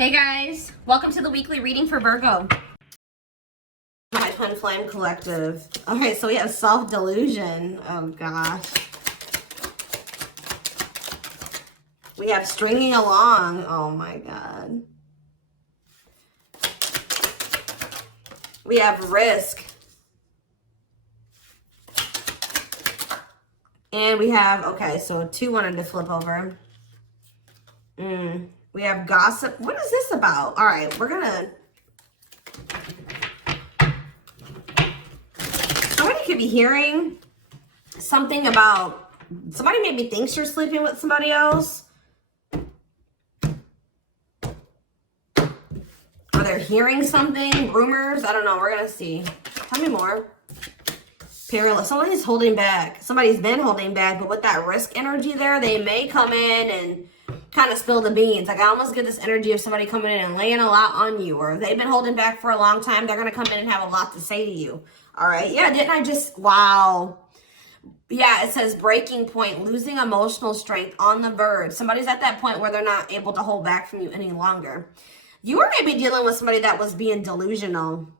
Hey guys, welcome to the weekly reading for Virgo. My Twin Flame Collective. Okay, so we have self-delusion. Oh gosh. We have stringing along. Oh my god. We have risk. And we have, okay, so two wanted to flip over. We have gossip. What is this about? All right, we're gonna... Somebody could be hearing something about... Somebody maybe thinks you're sleeping with somebody else. Or they're hearing something, rumors. I don't know, we're gonna see. Tell me more. Perilous. Somebody's holding back. Somebody's been holding back, but with that risk energy there, they may come in and kind of spill the beans. Like I almost get this energy of somebody coming in and laying a lot on you, or they've been holding back for a long time. They're going to come in and have a lot to say to you. All right. Yeah. Didn't I just, wow. Yeah. It says breaking point, losing emotional strength, on the verge. Somebody's at that point where they're not able to hold back from you any longer. You were maybe dealing with somebody that was being delusional.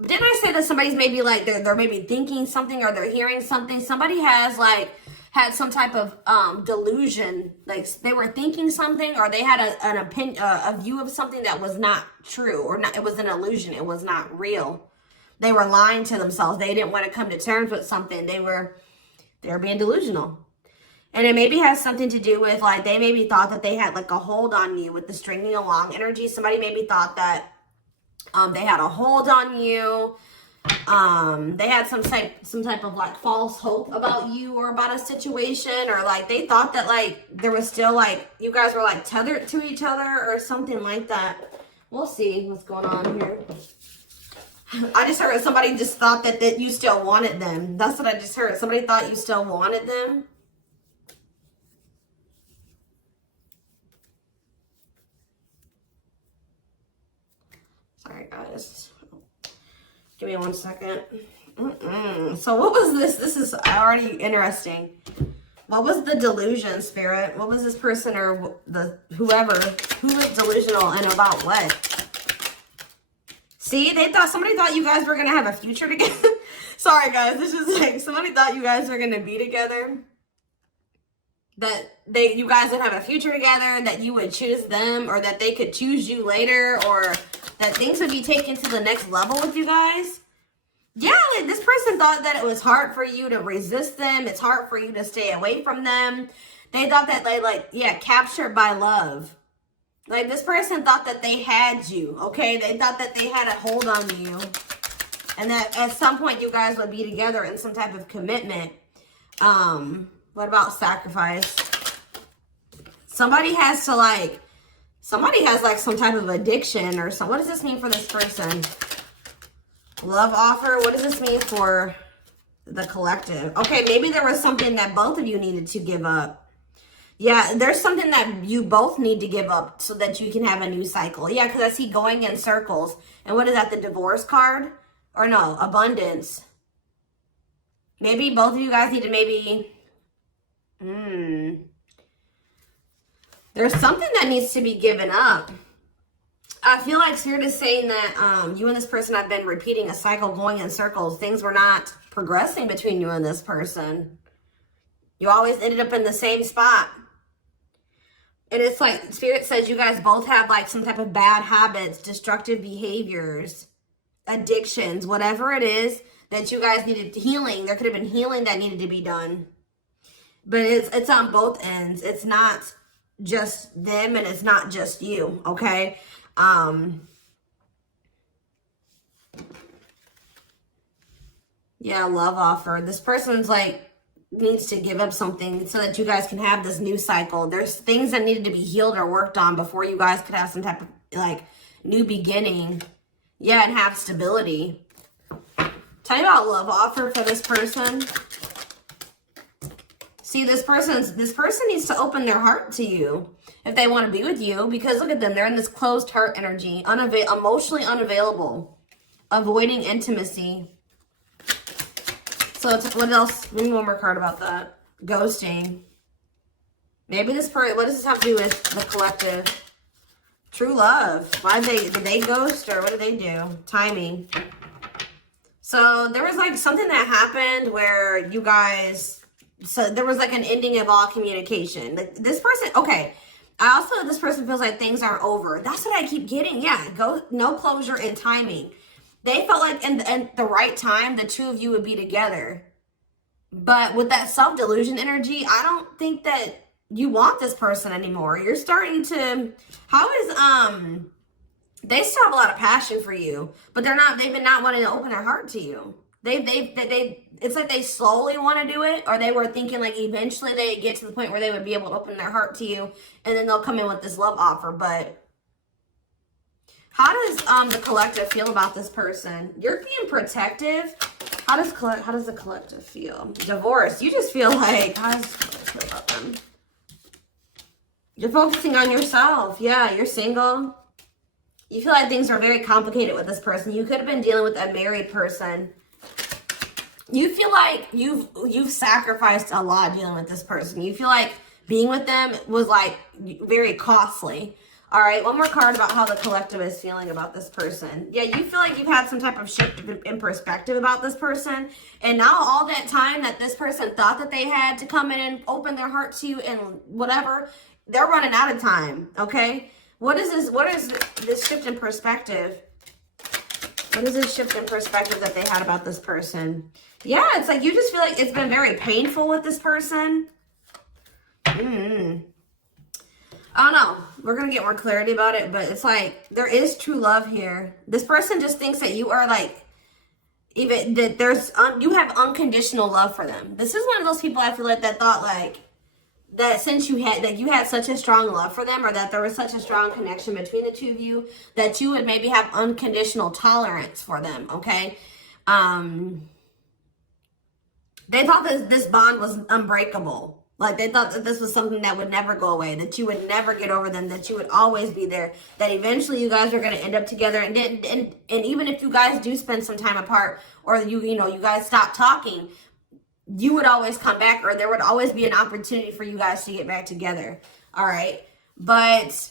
Didn't I say that somebody's maybe like, they're maybe thinking something or they're hearing something? Somebody has like, had some type of delusion, like they were thinking something, or they had an opinion, a view of something that was not true, or not. It was an illusion. It was not real. They were lying to themselves. They didn't want to come to terms with something. They were being delusional, and it maybe has something to do with like they maybe thought that they had like a hold on you with the stringing along energy. Somebody maybe thought that they had a hold on you. They had some type of like false hope about you or about a situation, or like they thought that like there was still like you guys were like tethered to each other or something like that. We'll see what's going on here. I just heard somebody just thought that you still wanted them. That's what I just heard. Somebody thought you still wanted them. Sorry guys. Give me 1 second. So what was this? This is already interesting. What was the delusion, Spirit? What was this person or the whoever who was delusional and about what? See, somebody thought you guys were gonna have a future together. Sorry guys, this is like somebody thought you guys were gonna be together. That you guys would have a future together, that you would choose them, or that they could choose you later, or that things would be taken to the next level with you guys. Yeah, this person thought that it was hard for you to resist them. It's hard for you to stay away from them. They thought that they captured by love. Like this person thought that they had you, okay? They thought that they had a hold on you. And that at some point you guys would be together in some type of commitment. What about sacrifice? Somebody has some type of addiction or something. What does this mean for this person? Love offer. What does this mean for the collective? Okay, maybe there was something that both of you needed to give up. Yeah, there's something that you both need to give up so that you can have a new cycle. Yeah, because I see going in circles. And what is that, the divorce card? Or no, abundance. Maybe both of you guys need to maybe... There's something that needs to be given up. I feel like Spirit is saying that you and this person have been repeating a cycle, going in circles. Things were not progressing between you and this person. You always ended up in the same spot. And it's like Spirit says you guys both have like some type of bad habits, destructive behaviors, addictions, whatever it is that you guys needed healing. There could have been healing that needed to be done. But it's on both ends. It's not just them and it's not just you, okay? Yeah, love offer. This person's like needs to give up something so that you guys can have this new cycle. There's things that needed to be healed or worked on before you guys could have some type of like new beginning. Yeah, and have stability. Tell me about love offer for this person. See, this person needs to open their heart to you if they want to be with you, because look at them. They're in this closed heart energy, emotionally unavailable, avoiding intimacy. So what else? Maybe one more card about that. Ghosting. Maybe this person, what does this have to do with the collective? True love. Did they ghost or what did they do? Timing. So there was like something that happened where you guys, so there was like an ending of all communication. Like this person, okay. I also, this person feels like things aren't over. That's what I keep getting. Yeah, no closure and timing. They felt like in the right time, the two of you would be together. But with that self-delusion energy, I don't think that you want this person anymore. You're starting to, they still have a lot of passion for you, but they've been not wanting to open their heart to you. It's like they slowly want to do it, or they were thinking like eventually they get to the point where they would be able to open their heart to you, and then they'll come in with this love offer. But how does the collective feel about this person? You're being protective. How does the collective feel? Divorce. You just feel like, how does the collective feel about them? You're focusing on yourself. Yeah, you're single. You feel like things are very complicated with this person. You could have been dealing with a married person. You feel like you've sacrificed a lot dealing with this person. You feel like being with them was like very costly. All right, one more card about how the collective is feeling about this person. Yeah, you feel like you've had some type of shift in perspective about this person. And now all that time that this person thought that they had to come in and open their heart to you and whatever, they're running out of time, okay? What is this shift in perspective? What is this shift in perspective that they had about this person? Yeah, it's like you just feel like it's been very painful with this person. I don't know. We're going to get more clarity about it, but it's like there is true love here. This person just thinks that you are like, even that you have unconditional love for them. This is one of those people I feel like that thought like, that since you had such a strong love for them, or that there was such a strong connection between the two of you, that you would maybe have unconditional tolerance for them, okay? They thought that this bond was unbreakable. Like they thought that this was something that would never go away, that you would never get over them, that you would always be there, that eventually you guys are going to end up together. And even if you guys do spend some time apart, or you guys stop talking, you would always come back, or there would always be an opportunity for you guys to get back together. All right. But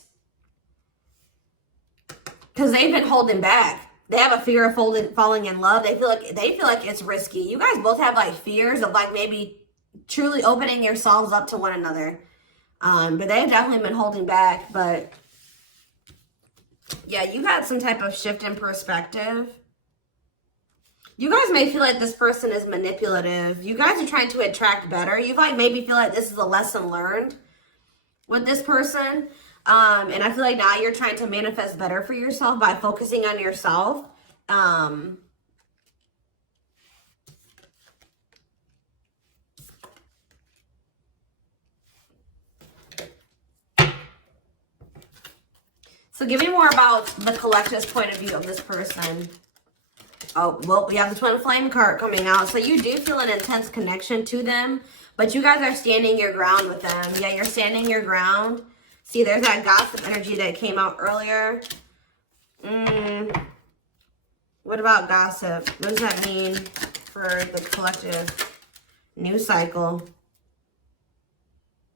because they've been holding back. They have a fear of falling in love. They feel like it's risky. You guys both have like fears of like maybe truly opening yourselves up to one another. But they've definitely been holding back. But yeah, you've had some type of shift in perspective. You guys may feel like this person is manipulative. You guys are trying to attract better. You like maybe feel like this is a lesson learned with this person. And I feel like now you're trying to manifest better for yourself by focusing on yourself. So give me more about the collective's point of view of this person. Oh, well, we have the Twin Flame card coming out. So you do feel an intense connection to them, but you guys are standing your ground with them. Yeah, you're standing your ground. See, there's that gossip energy that came out earlier. What about gossip? What does that mean for the collective? News cycle.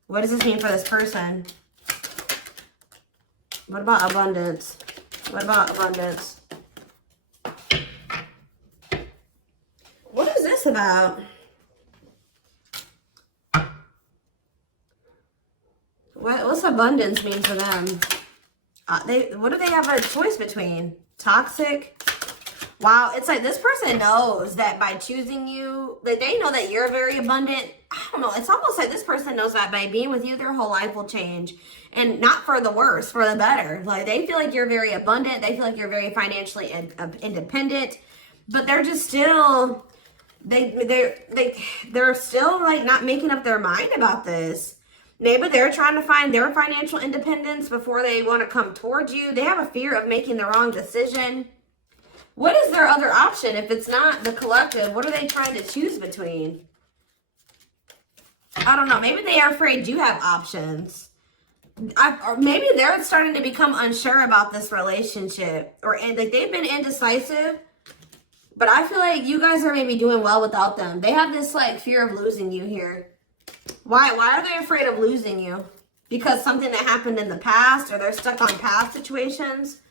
What does this mean for this person? What about abundance? What about abundance? What is this about? What's abundance mean for them? What do they have a choice between? Toxic? Wow, it's like this person knows that by choosing you, that they know that you're very abundant. I don't know. It's almost like this person knows that by being with you, their whole life will change. And not for the worse, for the better. Like they feel like you're very abundant. They feel like you're very financially independent. But they're just still, they're still like not making up their mind about this. Maybe they're trying to find their financial independence before they want to come towards you. They have a fear of making the wrong decision. What is their other option if it's not the collective? What are they trying to choose between? I don't know. Maybe they are afraid you have options. Or maybe they're starting to become unsure about this relationship. Or like they've been indecisive. But I feel like you guys are maybe doing well without them. They have this like fear of losing you here. Why are they afraid of losing you? because something that happened in the past, or they're stuck on past situations.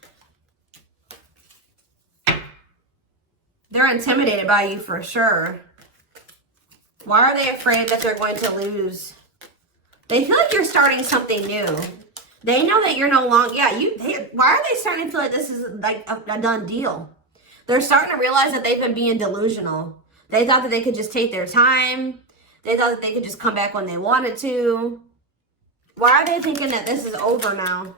They're intimidated by you for sure. Why are they afraid that they're going to lose? They feel like you're starting something new. They know that you're no longer, why are they starting to feel like this is like a done deal? They're starting to realize that they've been being delusional. They thought that they could just take their time. They thought that they could just come back when they wanted to. Why are they thinking that this is over now?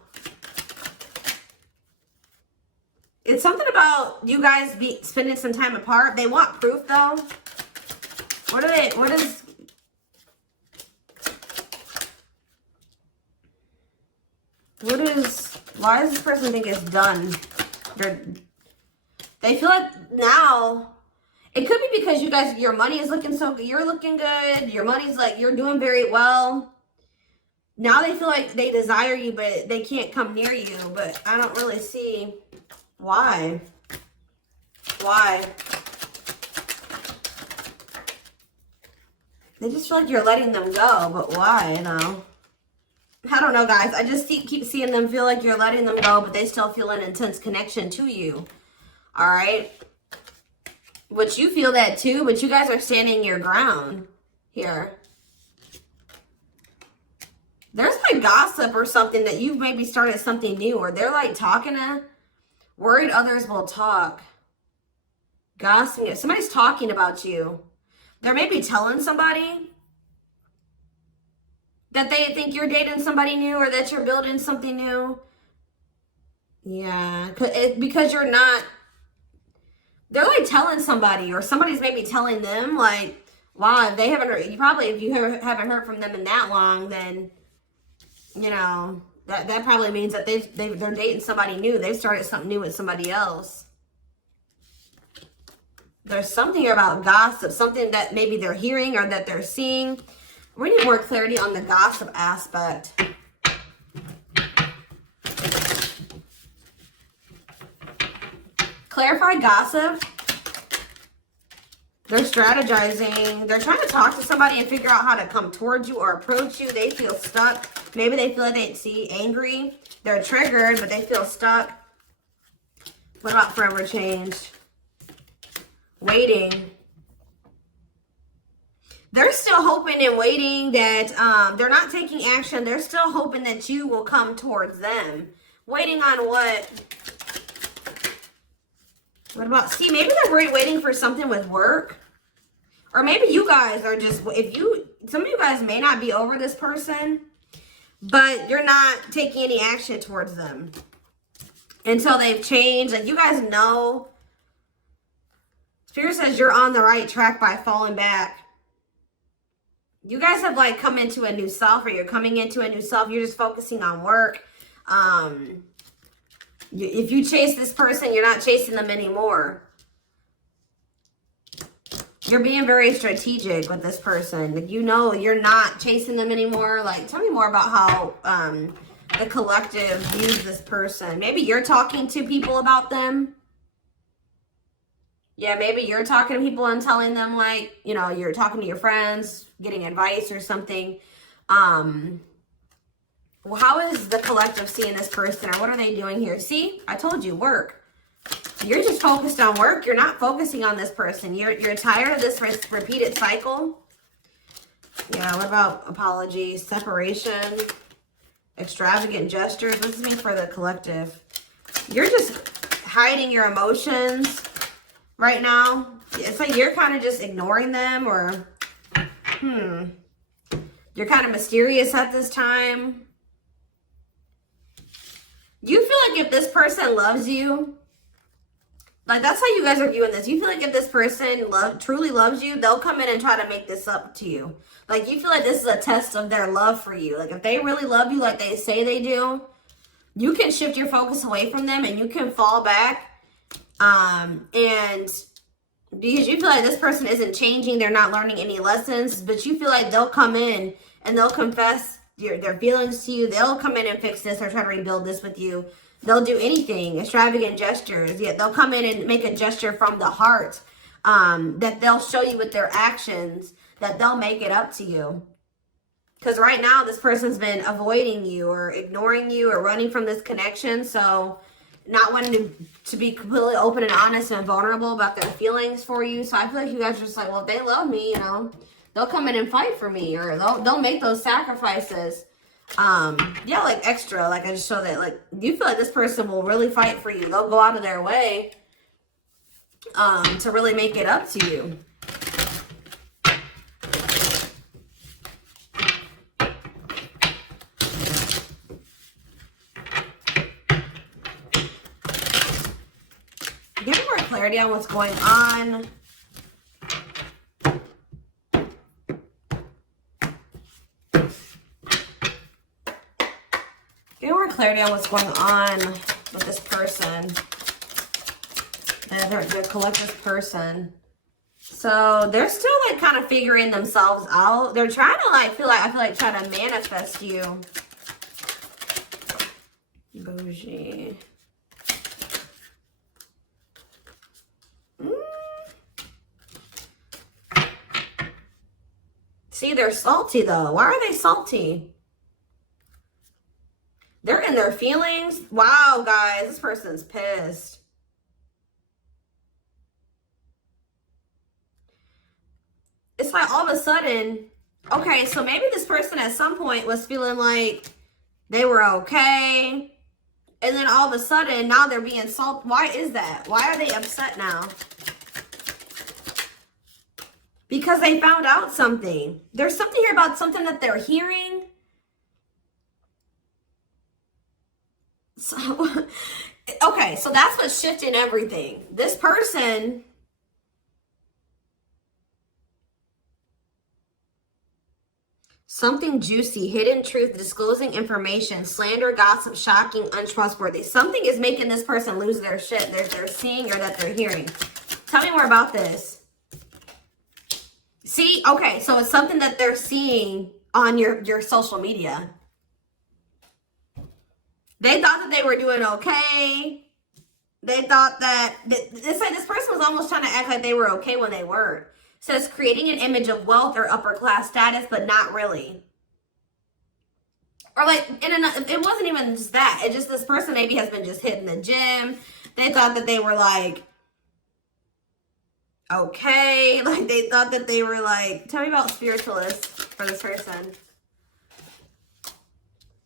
It's something about you guys spending some time apart. They want proof though. Why does this person think it's done? They feel like now, it could be because you guys, your money is looking so good. You're looking good. Your money's like, you're doing very well. Now they feel like they desire you, but they can't come near you. But I don't really see why. Why? They just feel like you're letting them go, but why, though? I don't know, guys. I just keep seeing them feel like you're letting them go, but they still feel an intense connection to you. All right? Which you feel that too, but you guys are standing your ground here. There's like gossip or something that you've maybe started something new, or they're like talking to, worried others will talk. Gossiping. Somebody's talking about you. They're maybe telling somebody that they think you're dating somebody new, or that you're building something new. Yeah, because you're not. They're like telling somebody, or somebody's maybe telling them, like, wow, if they haven't heard, if you haven't heard from them in that long, then, you know, that probably means that they're dating somebody new. They've started something new with somebody else. There's something here about gossip, something that maybe they're hearing or that they're seeing. We need more clarity on the gossip aspect. Clarify gossip. They're strategizing. They're trying to talk to somebody and figure out how to come towards you or approach you. They feel stuck. Maybe they feel like they angry. They're triggered, but they feel stuck. What about forever change? Waiting. They're still hoping and waiting that they're not taking action. They're still hoping that you will come towards them. Waiting on what? What about, see, maybe they're waiting for something with work. Or maybe you guys are just, some of you guys may not be over this person, but you're not taking any action towards them until they've changed. Like, you guys know. Spirit says you're on the right track by falling back. You guys have like come into a new self, or you're coming into a new self. You're just focusing on work. If you chase this person, you're not chasing them anymore. You're being very strategic with this person. Like, you know, you're not chasing them anymore. Like, tell me more about how the collective views this person. Maybe you're talking to people about them. Yeah, maybe you're talking to people and telling them, like, you know, you're talking to your friends, getting advice or something. Well, how is the collective seeing this person, or what are they doing here? See, I told you, work. You're just focused on work. You're not focusing on this person. You're tired of this repeated cycle. Yeah, what about apologies, separation, extravagant gestures? What does this mean for the collective? You're just hiding your emotions right now. It's like you're kind of just ignoring them, or you're kind of mysterious at this time. You feel like if this person loves you, like, that's how you guys are viewing this. You feel like if this person truly loves you, they'll come in and try to make this up to you. Like, you feel like this is a test of their love for you. Like, if they really love you like they say they do, you can shift your focus away from them and you can fall back. And because you feel like this person isn't changing, they're not learning any lessons, but you feel like they'll come in and they'll confess their feelings to you. They'll come in and fix this or try to rebuild this with you. They'll do anything, extravagant gestures. Yeah, they'll come in and make a gesture from the heart that they'll show you with their actions, that they'll make it up to you. Because right now, this person's been avoiding you or ignoring you or running from this connection. So not wanting to be completely open and honest and vulnerable about their feelings for you. So I feel like you guys are just like, well, if they love me, you know, they'll come in and fight for me, or they'll make those sacrifices. Yeah, like extra. Like I just show that, like, you feel like this person will really fight for you. They'll go out of their way to really make it up to you. Give me more clarity on what's going on. Give me more clarity on what's going on with this person. The collective person. So they're still like kind of figuring themselves out. They're trying to like I feel like trying to manifest you. Bougie. See, they're salty though. Why are they salty? They're in their feelings. Wow, guys, this person's pissed. It's like all of a sudden, okay, so maybe this person at some point was feeling like they were okay. And then all of a sudden, now they're being salty. Why is that? Why are they upset now? Because they found out something. There's something here about something that they're hearing. So, okay, so that's what's shifting everything. This person... Something juicy, hidden truth, disclosing information, slander, gossip, shocking, untrustworthy. Something is making this person lose their shit. They're seeing or that they're hearing. Tell me more about this. See, okay, so it's something that they're seeing on your social media. They thought that they were doing okay. They thought that, it's like this person was almost trying to act like they were okay when they weren't. Says creating an image of wealth or upper class status, but not really. Or like, it wasn't even just that. It just, this person maybe has been just hitting the gym. They thought that they were like, okay. Like they thought that they were like, tell me about spiritualists for this person.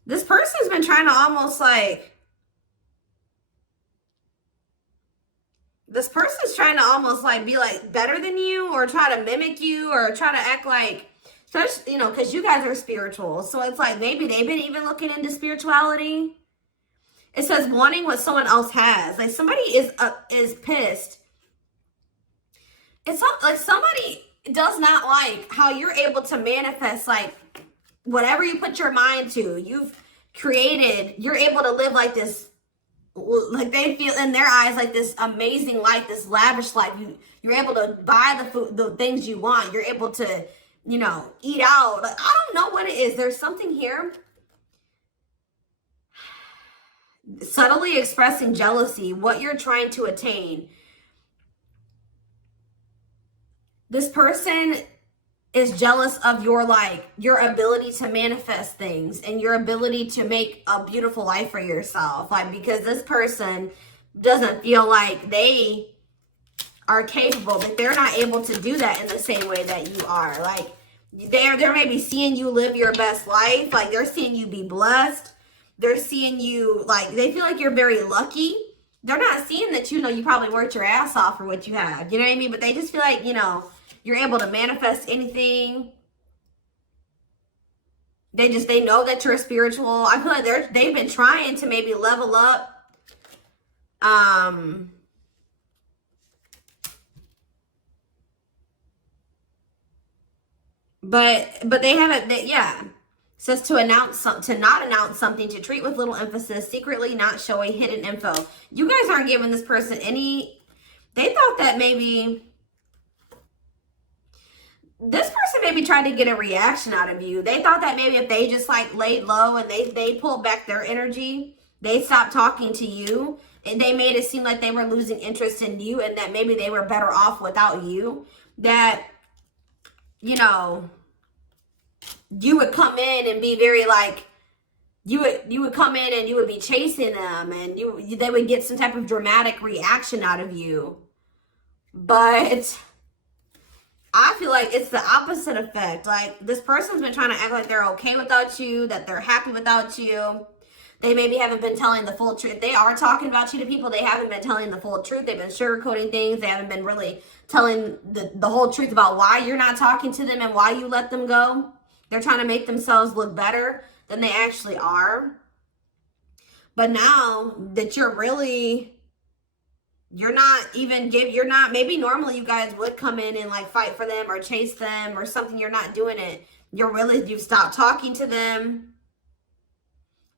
This person's been trying to almost like, this person's trying to almost like be like better than you, or try to mimic you, or try to act like, you know, because you guys are spiritual. So it's like maybe they've been even looking into spirituality. It says wanting what someone else has. Like somebody is pissed. It's not like somebody does not like how you're able to manifest like whatever you put your mind to. You've created, you're able to live like this. Like they feel in their eyes like this amazing life, this lavish life. You're able to buy the food, the things you want. You're able to, you know, eat out. Like, I don't know what it is. There's something here. Subtly expressing jealousy, what you're trying to attain. This person is jealous of your ability to manifest things and your ability to make a beautiful life for yourself. Like, because this person doesn't feel like they are capable, that they're not able to do that in the same way that you are. Like they're maybe seeing you live your best life. Like they're seeing you be blessed. They're seeing you, like, they feel like you're very lucky. They're not seeing that, you know, you probably worked your ass off for what you have. You know what I mean? But they just feel like, you know, you're able to manifest anything. They know that you're spiritual. I feel like they've been trying to maybe level up. But they haven't, yeah. It says to not announce something, to treat with little emphasis, secretly not showing hidden info. You guys aren't giving this person any, they thought that maybe this person maybe tried to get a reaction out of you. They thought that maybe if they just like laid low and they pulled back their energy, they stopped talking to you, and they made it seem like they were losing interest in you, and that maybe they were better off without you. That, you know, you would come in and be very like, you would come in and you would be chasing them, and they would get some type of dramatic reaction out of you. But I feel like it's the opposite effect. Like, this person's been trying to act like they're okay without you, that they're happy without you. They maybe haven't been telling the full truth. They are talking about you to people. They haven't been telling the full truth. They've been sugarcoating things. They haven't been really telling the whole truth about why you're not talking to them and why you let them go. They're trying to make themselves look better than they actually are. But now that maybe normally you guys would come in and like fight for them or chase them or something. You're not doing it. You've stopped talking to them.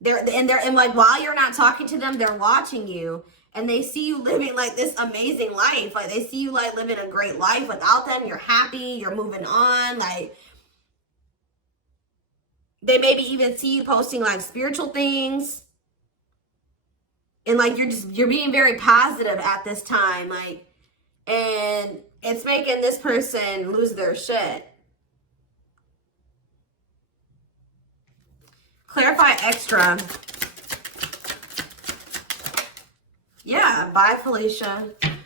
And like, while you're not talking to them, they're watching you, and they see you living like this amazing life. Like, they see you like living a great life without them. You're happy, you're moving on. Like, they maybe even see you posting like spiritual things. And like, you're being very positive at this time. Like, and it's making this person lose their shit. Clarify extra. Yeah, bye, Felicia.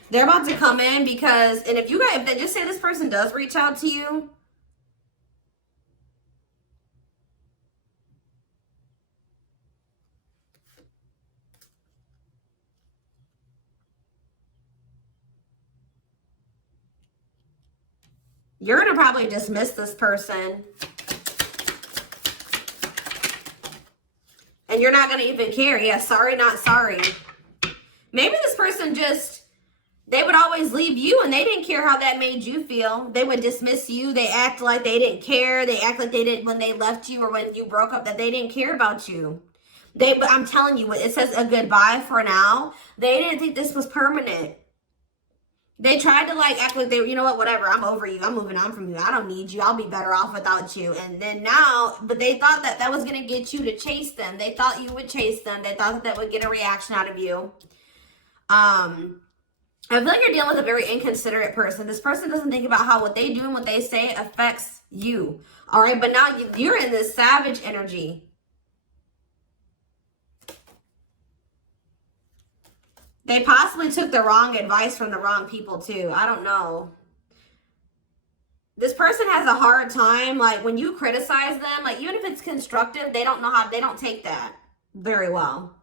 They're about to come in because, and if they just say this person does reach out to you, you're going to probably dismiss this person. And you're not going to even care. Yeah, sorry, not sorry. Maybe this person they would always leave you and they didn't care how that made you feel. They would dismiss you. They act like they didn't care. They act like they didn't when they left you or when you broke up, that they didn't care about you. But I'm telling you, it says a goodbye for now. They didn't think this was permanent. They tried to like act like you know what, whatever, I'm over you. I'm moving on from you. I don't need you. I'll be better off without you. And then now, but they thought that was going to get you to chase them. They thought you would chase them. They thought that would get a reaction out of you. I feel like you're dealing with a very inconsiderate person. This person doesn't think about how what they do and what they say affects you. All right, but now you're in this savage energy. They possibly took the wrong advice from the wrong people too. I don't know. This person has a hard time, like when you criticize them, like even if it's constructive, they don't take that very well.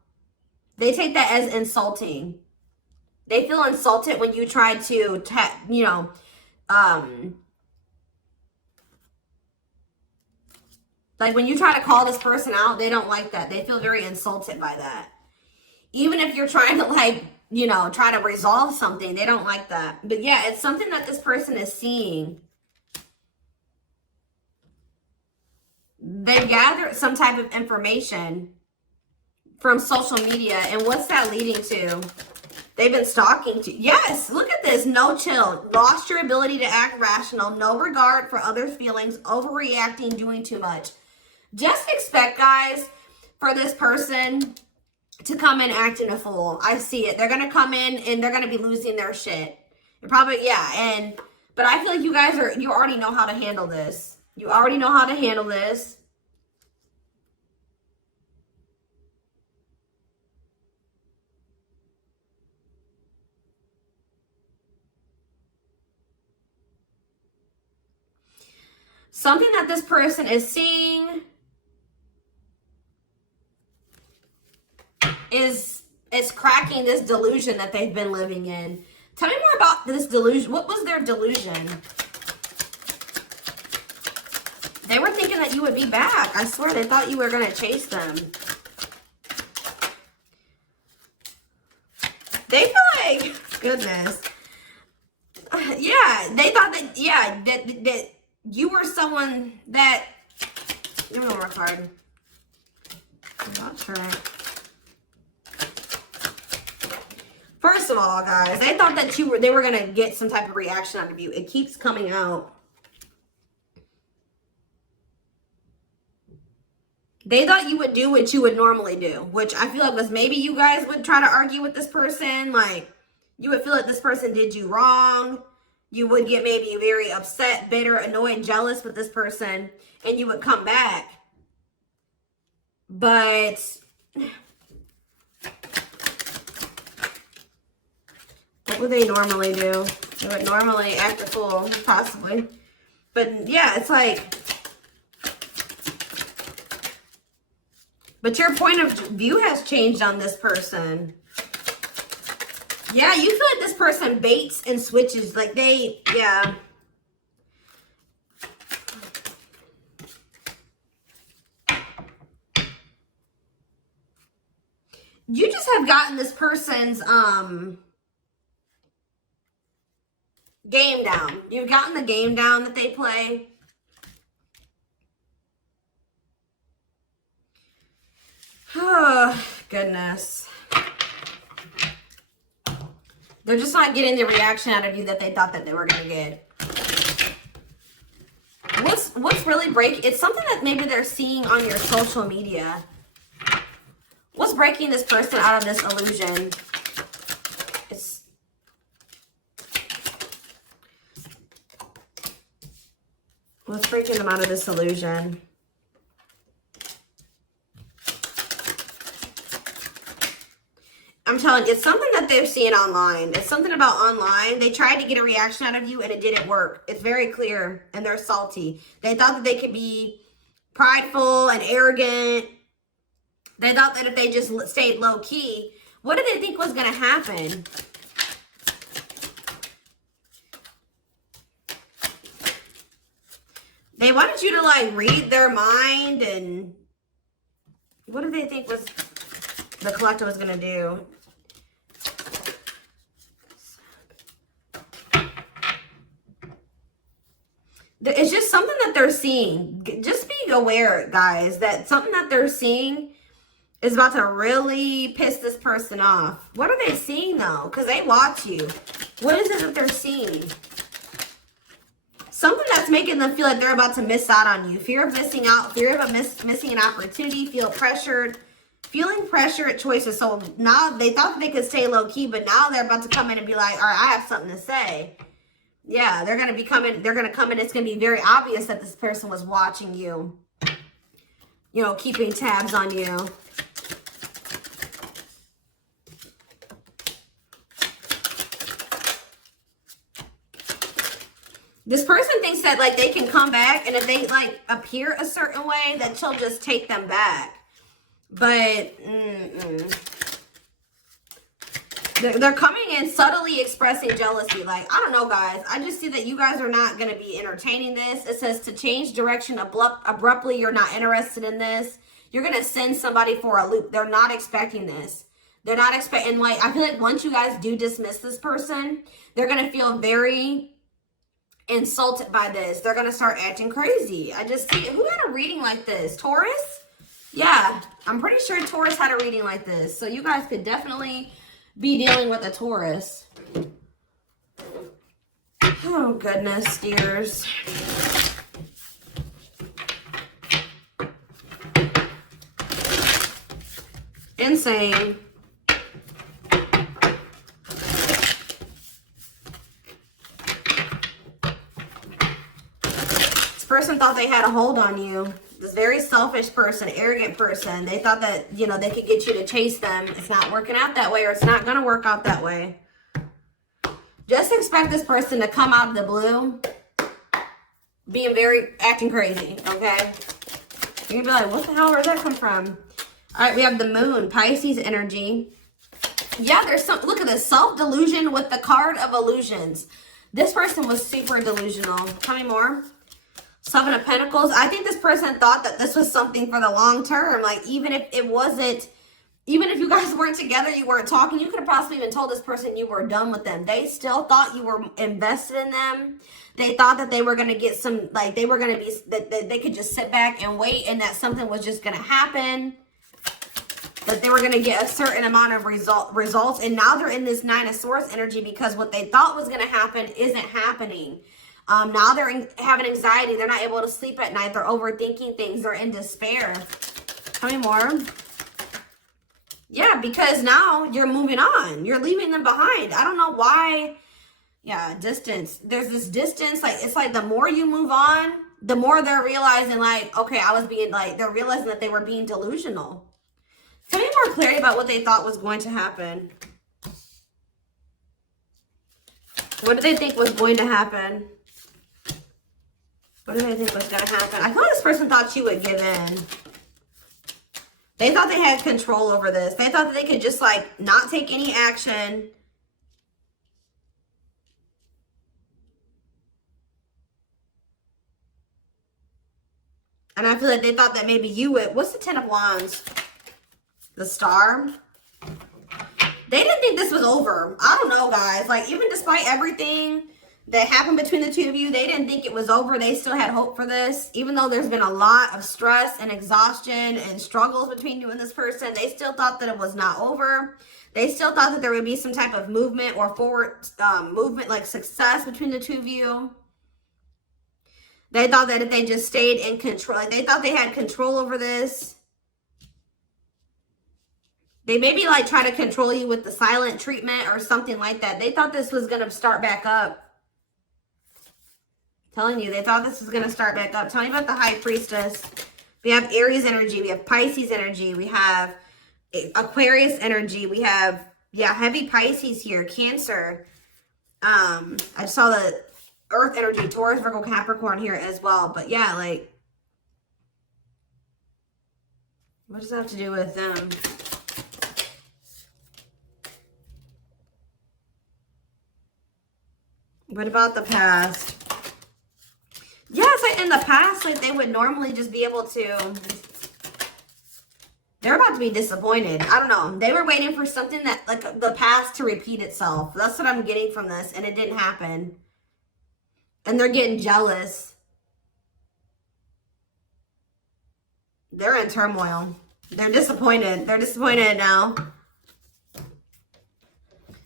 They take that as insulting. They feel insulted when you try to, like when you try to call this person out, they don't like that. They feel very insulted by that. Even if you're trying to like, try to resolve something, they don't like that. But yeah, it's something that this person is seeing. They gathered some type of information from social media. And what's that leading to? They've been stalking you. Yes, look at this. No chill. Lost your ability to act rational. No regard for others' feelings. Overreacting, doing too much. Just expect, guys, for this person to come in acting a fool. I see it. They're going to come in and they're going to be losing their shit. Probably, yeah. But I feel like you already know how to handle this. You already know how to handle this. Something that this person is seeing is cracking this delusion that they've been living in. Tell me more about this delusion. What was their delusion? They were thinking that you would be back. I swear, they thought you were going to chase them. They feel like, goodness. Yeah, they thought that, yeah, that you were someone that, give me one more card. That's right. First of all, guys, they thought that they were going to get some type of reaction out of you. It keeps coming out. They thought you would do what you would normally do, which I feel like was maybe you guys would try to argue with this person. Like, you would feel like this person did you wrong. You would get maybe very upset, bitter, annoyed, jealous with this person, and you would come back. But what would they normally do? They would normally act a fool, possibly. But yeah, it's like, but your point of view has changed on this person. Yeah, you feel like this person baits and switches. Like yeah. You just have gotten this person's game down. You've gotten the game down that they play. Oh, goodness. They're just not getting the reaction out of you that they thought that they were going to get. What's really breaking? It's something that maybe they're seeing on your social media. What's breaking this person out of this illusion? What's breaking them out of this illusion? I'm telling you, it's something that they're seeing online. It's something about online. They tried to get a reaction out of you and it didn't work. It's very clear, and they're salty. They thought that they could be prideful and arrogant. They thought that if they just stayed low key, what did they think was going to happen? They wanted you to like read their mind, and what did they think was the collective was going to do? It's just something that they're seeing. Just be aware, guys, that something that they're seeing is about to really piss this person off. What are they seeing, though? Because they watch you. What is it that they're seeing? Something that's making them feel like they're about to miss out on you. Fear of missing out. Fear of missing an opportunity. Feel pressured. Feeling pressure at choices. So now they thought they could stay low key, but now they're about to come in and be like, all right, I have something to say. Yeah, they're going to be coming. They're going to come in. It's going to be very obvious that this person was watching you. You know, keeping tabs on you. This person thinks that, like, they can come back, and if they, like, appear a certain way, that she'll just take them back. But, They're coming in subtly expressing jealousy. Like, I don't know, guys. I just see that you guys are not going to be entertaining this. It says to change direction abruptly. You're not interested in this. You're going to send somebody for a loop. They're not expecting this. They're not expecting, like, I feel like once you guys do dismiss this person, they're going to feel very insulted by this. They're going to start acting crazy. I just see, who had a reading like this? Taurus? Yeah, I'm pretty sure Taurus had a reading like this. So you guys could definitely be dealing with a Taurus. Oh, goodness, dears. Insane. This person thought they had a hold on you. This very selfish person, arrogant person. They thought that, you know, they could get you to chase them. It's not working out that way, or it's not going to work out that way. Just expect this person to come out of the blue being acting crazy, okay? You're going to be like, what the hell, where'd that come from? All right, we have the moon, Pisces energy. Yeah, there's some, look at this, self-delusion with the card of illusions. This person was super delusional. Tell me more. Seven of Pentacles. I think this person thought that this was something for the long term. Like, even if it wasn't, even if you guys weren't together, you weren't talking, you could have possibly even told this person you were done with them. They still thought you were invested in them. They thought that they were going to get some, like, they were going to be, that they could just sit back and wait, and that something was just going to happen. That they were going to get a certain amount of results. And now they're in this Nine of Swords energy because what they thought was going to happen isn't happening. Now they're having anxiety. They're not able to sleep at night. They're overthinking things. They're in despair. Tell me more. Yeah, because now you're moving on. You're leaving them behind. I don't know why Yeah, distance. There's this distance. Like, it's like the more you move on, the more they're realizing, like, okay, I was being, like, they're realizing that they were being delusional. Tell me more clarity about what they thought was going to happen. What did they think was going to happen? What did they think was going to happen? I thought this person thought she would give in. They thought they had control over this. They thought that they could just, like, not take any action. And I feel like they thought that maybe you would. What's the Ten of Wands? The Star. They didn't think this was over. I don't know, guys. Like, even despite everything that happened between the two of you, they didn't think it was over. They still had hope for this. Even though there's been a lot of stress and exhaustion and struggles between you and this person, they still thought that it was not over. They still thought that there would be some type of movement or forward movement, like success between the two of you. They thought that if they just stayed in control, like they thought they had control over this. They maybe like try to control you with the silent treatment or something like that. They thought this was going to start back up. Telling you, they thought this was going to start back up. Tell me about the High Priestess. We have Aries energy. We have Pisces energy. We have Aquarius energy. We have, yeah, heavy Pisces here. Cancer. I saw the Earth energy. Taurus, Virgo, Capricorn here as well. But yeah, like, what does that have to do with them? What about the past? Yeah, it's like in the past, like they would normally just be able to, they're about to be disappointed. I don't know. They were waiting for something that, like the past to repeat itself. That's what I'm getting from this. And it didn't happen. And they're getting jealous. They're in turmoil. They're disappointed. They're disappointed now.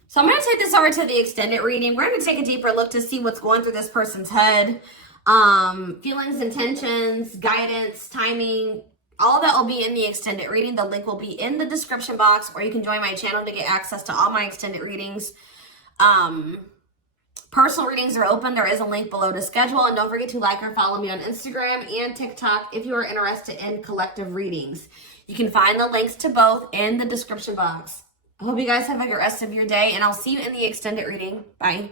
So I'm going to take this over to the extended reading. We're going to take a deeper look to see what's going through this person's head. Feelings, intentions, guidance, timing, all that will be in the extended reading. The link will be in the description box, or you can join my channel to get access to all my extended readings. Personal readings are open. There is a link below to schedule. And don't forget to like or follow me on Instagram and TikTok if you are interested in collective readings. You can find the links to both in the description box. I hope you guys have a good rest of your day, and I'll see you in the extended reading. Bye.